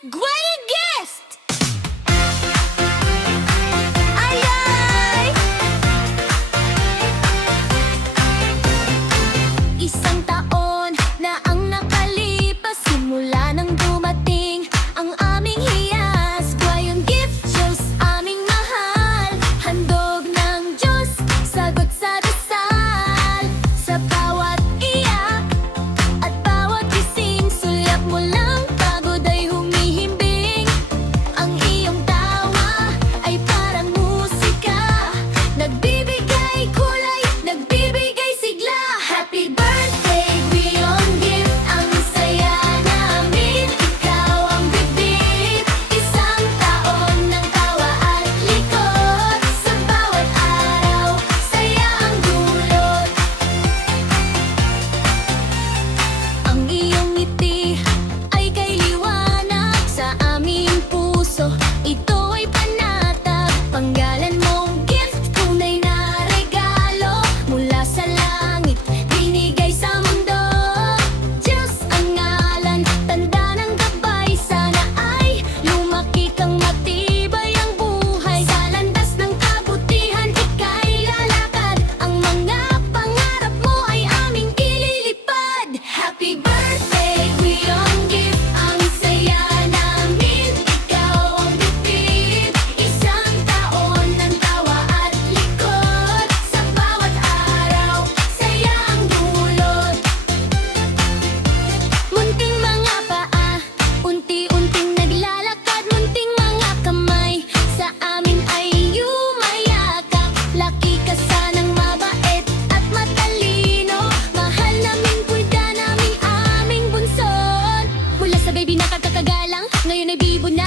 Great guest! Ay, ay! Isang taon na ang nakalipas simula nang dumating ang aming hiyas. Buwayong gift, Diyos aming mahal. Handog ng Diyos, sagot sa dasal. Sa bawat iyak at bawat gising, sulyap mo lang pagod ay humihimbing. Ang iyong tawa ay parang musika, nagbibigay kulay, nagbibigay sigla. Happy birthday, Beyond Gift, ang saya namin. Ikaw ang bibig, isang taon ng tawa at likod. Sa bawat araw, saya ang dulot. Ang iyong ngiti ay kay liwanag sa aming puso. Ito ay panatag, panggalan mong gift, tunay na regalo mula sa langit, binigay sa mundo. Diyos ang ngalan, tanda ng gabay. Sana ay lumaki kang matibay ang buhay. Sa landas ng kabutihan, ika'y lalakad. Ang mga pangarap mo ay aming ililipad. Happy birthday, Beyond Gift, ang saya namin. Ikaw ang bibig, isang taon ng tawa at likod. Sa bawat araw, saya ang dulot. Munting mga paa, unti-unting naglalakad. Munting mga kamay, sa amin ay yumayakap. Laki ka sanang mabait at matalino. Mahal namin, pulda namin aming bunson. Mula sa baby na kagkakagalang, ngayon ay bibo na.